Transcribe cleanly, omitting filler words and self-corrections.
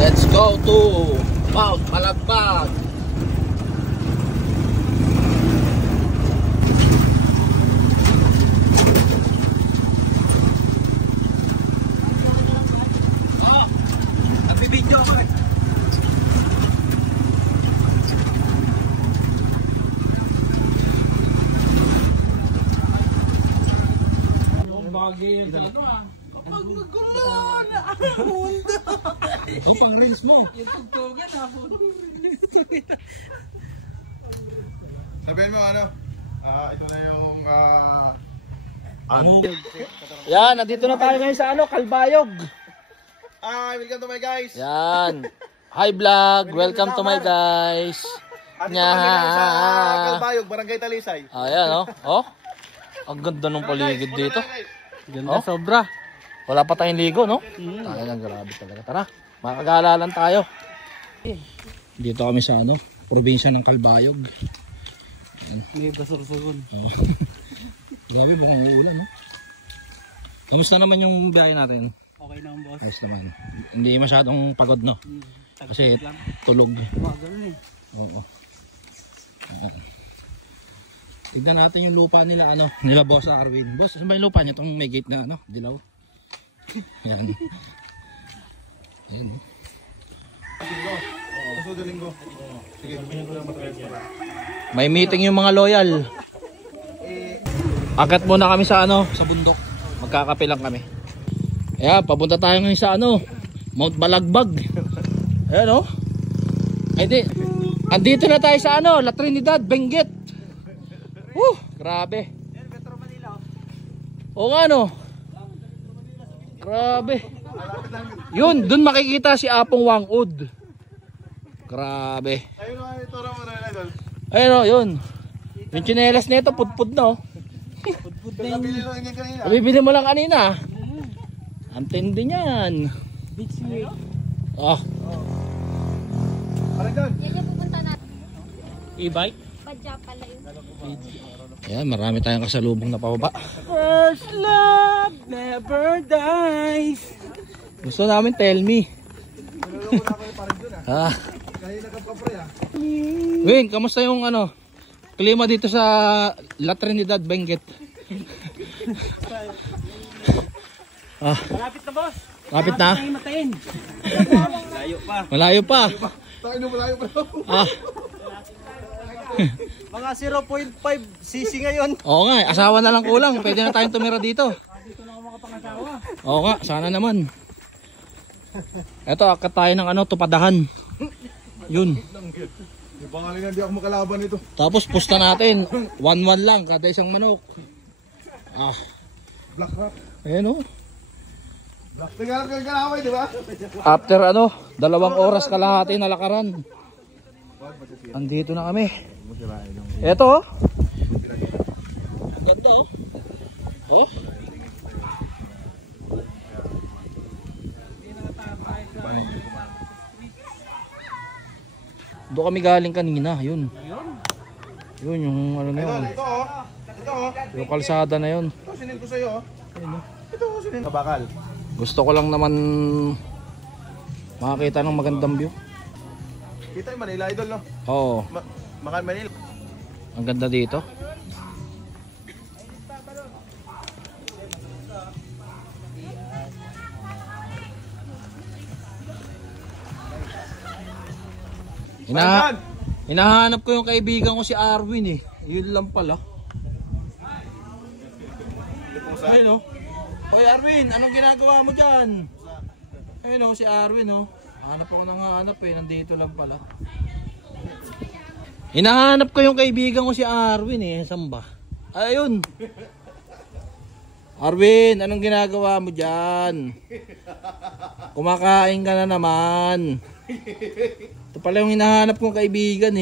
Let's go to Mount Malagbag. Nagbibidyo ako. Kapag nagulo na ang mundo. O, pang rinse mo. Yung tugtugan ha. Sabihin mo ano? Ito na yung Yan, nandito na tayo ngayon sa Kalbayog. welcome to my guys. Yan. Hi vlog, welcome to my guys. Andito kami ngayon sa Kalbayog, Barangay Talisay. Ayan oh. Ang ganda ng paligid dito. Ganda sobra. Wala pa tayong ligo, no? Tayo lang, grabe talaga. Tara, makakagalalan tayo. Dito kami sa probinsya ng Kalbayog. May basursugon. Grabe, mukhang uulan, no? Kamusta naman yung biyahe natin? Okay na ang boss. Ayos naman. Hindi masyadong pagod, no? Kasi tulog. Bagal eh. Oo. Ayan. Tignan natin yung lupa nila, nila Boss Arwin. Boss, saan ba yung lupa niya? Itong may gate na, dilaw. Ayan. Ayan, Susunod linggo. Sige. May meeting yung mga loyal. Akat muna kami sa sa bundok. Magkakape lang kami. Ayan, papunta tayo ngayon sa Mount Malagbag. Ayan Ay di. Andito na tayo sa La Trinidad, Benguet. Grabe. O nga Grabe. Yun, dun makikita si Apong Wangud. Grabe. Ayun yun. Yung tsinelas nito, pudpud na Pudpud na yung Bibili mo lang kanina. Ang tindi niyan. beach way. Yan yung pupunta natin. E-bike? Padya pala yun. Ayan, marami tayong kasalubong na pababa. First love never dies. Gusto namin tell me. Win, kamusta yung klima dito sa La Trinidad, Benguet? Malapit na boss. Lapit na? Matayin. Malayo pa. Malayo pa. Mga 0.5 cc ngayon. Oo nga, asawa na lang kulang. Pwede na tayong tumira dito. Dito na ako makapangasawa. Oo nga, sana naman. Eto, akat tayo ng tupadahan. Yun. Yung pangalan na di ako makalaban ito. Tapos pusta natin. 1-1 lang kada isang manok. Black rock. Ayan Black. Tagalog kang kalaway, di ba? After 2 oras kalahati na lakaran. Andito na kami. Eto ganda Doon kami galing kanina, yun yung na yun. Ito Yung kalsada na yun. Ito sinil ko sa'yo Ito sinil. Kabakal. Gusto ko lang naman makakita ng magandang view. Kita yung Manila Idol, no? Oo, Manila. ang ganda dito. Hinahanap ko yung kaibigan ko si Arwin Yun lang pala. Ayun Hoy Arwin, anong ginagawa mo dyan? Ayun si Arwin Hanap ako ng hanap nandito lang pala. Hinahanap ko yung kaibigan ko si Arwin Saan ba? Ayun. Arwin, anong ginagawa mo dyan? Kumakain ka na naman. Ito pala yung hinahanap kong kaibigan